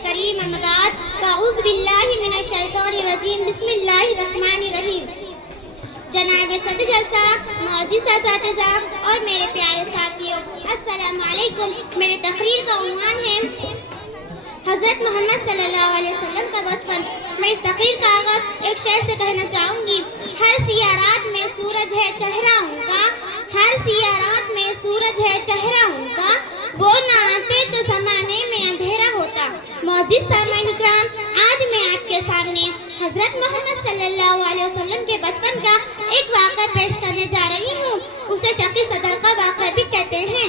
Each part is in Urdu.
الکریم اما بعد فاعوذ باللہ من الشیطان الرجیم بسم اللہ الرحمن الرحیم۔ جناب صدر جلسہ، معزز اساتذہ اور میرے پیارے ساتھیوں، السلام علیکم۔ میرے تقریر کا عنوان ہے حضرت محمد صلی اللہ علیہ وسلم کا بچپن۔ میں اس تقریر کا آغاز ایک شعر سے کہنا چاہوں گی۔ ہر سیاہ رات میں سورج ہے چہرہ ان کا، ہر سیاہ رات میں سورج ہے چہرہ ان کا، وہ نہ آتے تو زمانے میں اندھیرا ہوتا۔ معزز سامعین اکرام، آج میں آپ کے سامنے حضرت محمد صلی اللہ علیہ وسلم کے بچپن کا ایک واقعہ پیش کرنے جا رہی ہوں۔ اسے شقی صدر کا واقعہ بھی کہتے ہیں۔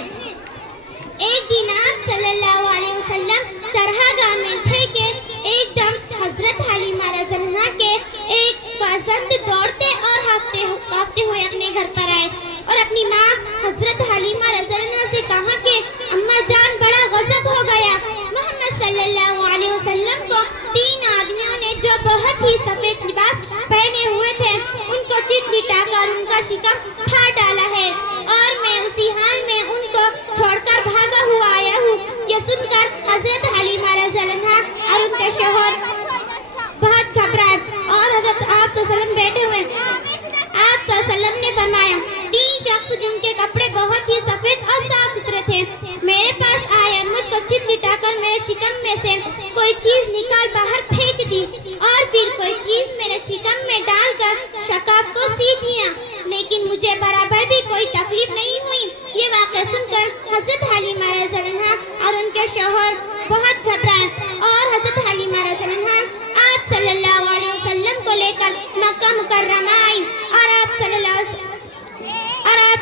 ایک دن آپ صلی اللہ علیہ وسلم چراگاہ میں تھے کہ ایک دم حضرت حلیمہ رضی اللہ عنہا کے ایک فرزند دوڑتے اور ہانپتے ہوئے اپنے گھر پر آئے اور اپنی ماں حضرت حلیمہ رضی اللہ عنہا سے کہا کہ اماں جان بڑا غضب ہو گیا۔ محمد صلی اللہ علیہ وسلم کو 3 آدمیوں نے جو بہت ہی سفید لباس پہنے ہوئے تھے ان کو چت لٹا کر ان کا شکم پھاڑ ڈالا ہے اور میں اسی حال میں ان کو چھوڑ کر بھاگا ہوا آیا ہوں۔ یہ سن کر حضرت حلیمہ رضی اللہ عنہا اور ان کے شوہر بہت گھبرائے اور حضرت آپ صلی اللہ علیہ وسلم بیٹھے ہوئے۔ آپ صلی اللہ علیہ وسلم نے فرمایا 3 شخص جن کے کپڑے بہت ہی سفید اور صاف ستھرے تھے میرے پاس آئے، مجھ کو چت لٹا کر میرے شکم میں سے کوئی چیز نکال باہر پھینک دی اور پھر کوئی چیز میرے شکم میں ڈال کر شکاف کو سی دیا، لیکن مجھے برابر بھی کوئی تکلیف نہیں ہوئی۔ یہ واقعہ سن کر حضرت حلیمہ رضی اللہ عنہا اور ان کے شوہر بہت گھبرائے اور حضرت حلیمہ رضی اللہ عنہا آپ صلی اللہ علیہ وسلم کو لے کر مکہ مکرمہ آئی اور آپ صلی اللہ علیہ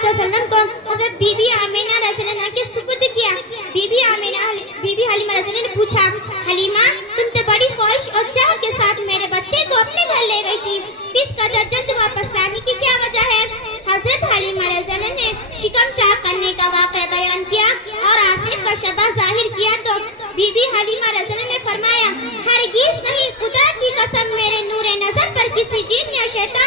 وسلم کو حضرت بی بی آمینہ رضی اللہ عنہا کے سپرد کیا۔ بی بی حلیمہ رضی اللہ عنہا نے پوچھا حلیمہ تم تو بڑی خواہش اور چاہ کے ساتھ میرے بچے کو اپنے گھر لے گئی تھی، اس قدر جلد واپس لانے کی کیا وجہ ہے؟ حضرت حلیمہ رضی اللہ عنہا نے شکم چاک کرنے کا واقعہ بیان کیا اور آصف کا شبہ ظاہر کیا تو بی بی حلیمہ رضی اللہ عنہا نے فرمایا ہرگز نہیں، خدا کی قسم میرے نور نظر پر کسی جن یا شیطان